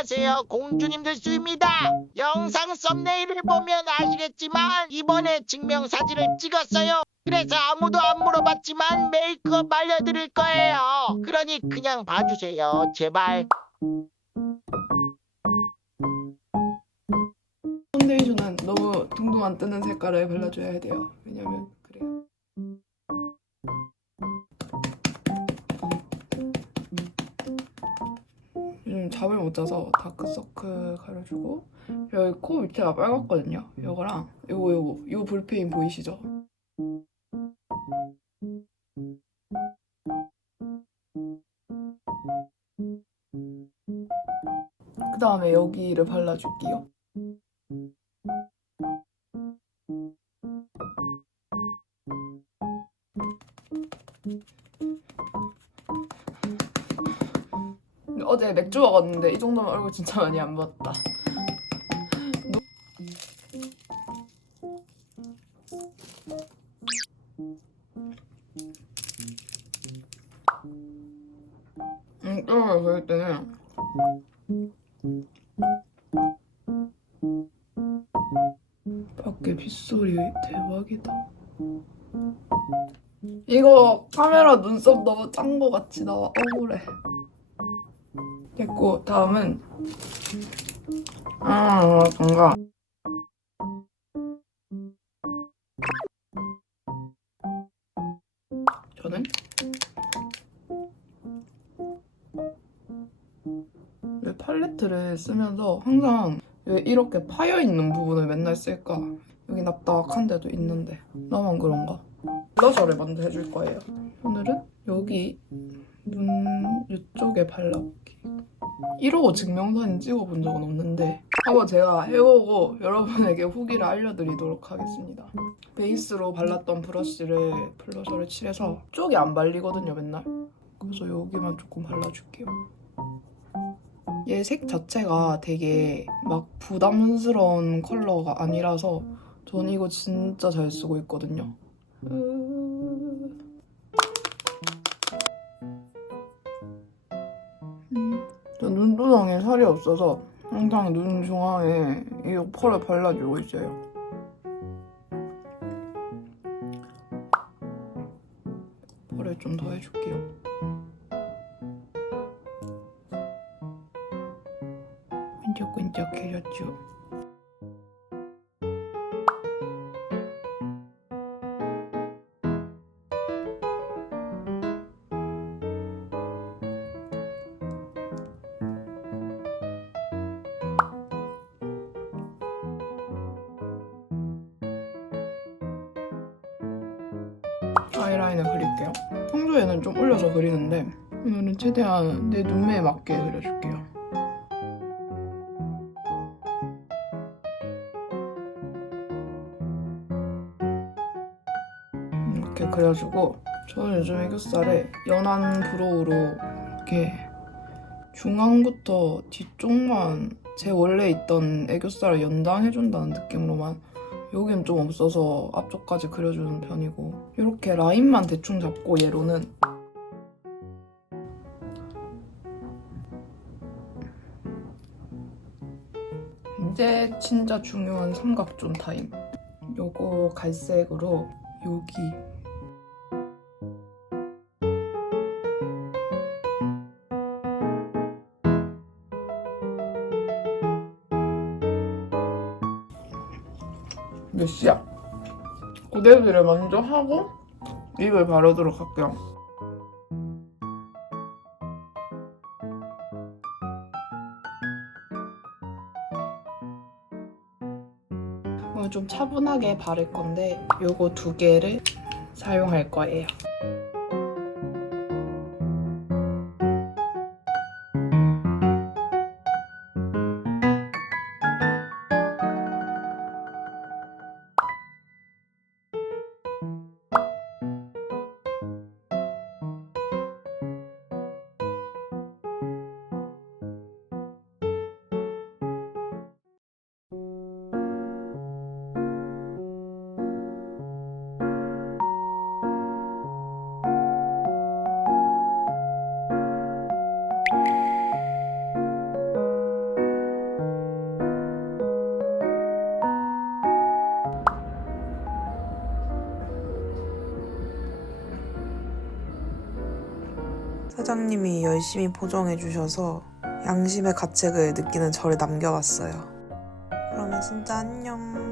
안녕하세요. 공주님들 수입니다. 영상 썸네일을 보면 아시겠지만 이번에 증명사진을 찍었어요. 그래서 아무도 안 물어봤지만 메이크업 알려드릴 거예요. 그러니 그냥 봐주세요. 제발. 파운데이션은 너무 둥둥 안 뜨는 색깔을 발라줘야 돼요. 왜냐면 잠을 못 자서 다크서클 가려주고 여기 코 밑에가 빨갛거든요. 요거랑 요거 요거 요 볼페인 보이시죠? 그 다음에 여기를 발라줄게요. 어제 맥주 먹었는데 이 정도면 얼굴 진짜 많이 안 부었다. 음, 또 그럴 때는 밖에 빗소리 대박이다. 이거 카메라 눈썹 너무 짠 거 같이 나와 억울해. 됐고 다음은 아 뭔가 저는 이 팔레트를 쓰면서 항상 왜 이렇게 파여 있는 부분을 맨날 쓸까? 여기 납작한 데도 있는데 나만 그런가? 블러셔를 먼저 해줄 거예요. 오늘은 여기 눈 이쪽에 발라볼게. 이러고 증명사진 찍어본 적은 없는데 한번 제가 해보고 여러분에게 후기를 알려드리도록 하겠습니다. 베이스로 발랐던 브러쉬를 블러셔를 칠해서 쪽이 안 발리거든요 맨날. 그래서 여기만 조금 발라줄게요. 얘 색 자체가 되게 막 부담스러운 컬러가 아니라서 전 이거 진짜 잘 쓰고 있거든요. 음, 저 눈두덩이에 살이 없어서 항상 눈 중앙에 이 펄을 발라주고 있어요. 펄을 좀 더 해줄게요. 끈적끈적해졌죠? 아이라인을 그릴게요. 평소에 는 좀 올려서 그리는데 오늘은 최대한 내 눈매에 맞게 그려줄게요. 이렇게 그려주고 저는 요즘 애교살에 연한 브로우로 이렇게 중앙부터 뒤쪽만 제 원래 있던 애교살을 연장해준다는 느낌으로만 여긴 좀 없어서 앞쪽까지 그려주는 편이고 이렇게 라인만 대충 잡고 얘로는. 이제 진짜 중요한 삼각존 타임. 요거 갈색으로 여기 몇 시야? 고데기를 먼저 하고 립을 바르도록 할게요. 오늘 좀 차분하게 바를 건데 요거 두 개를 사용할 거예요. 사장님이 열심히 포장해 주셔서 양심의 가책을 느끼는 저를 남겨왔어요. 그러면 진짜 안녕.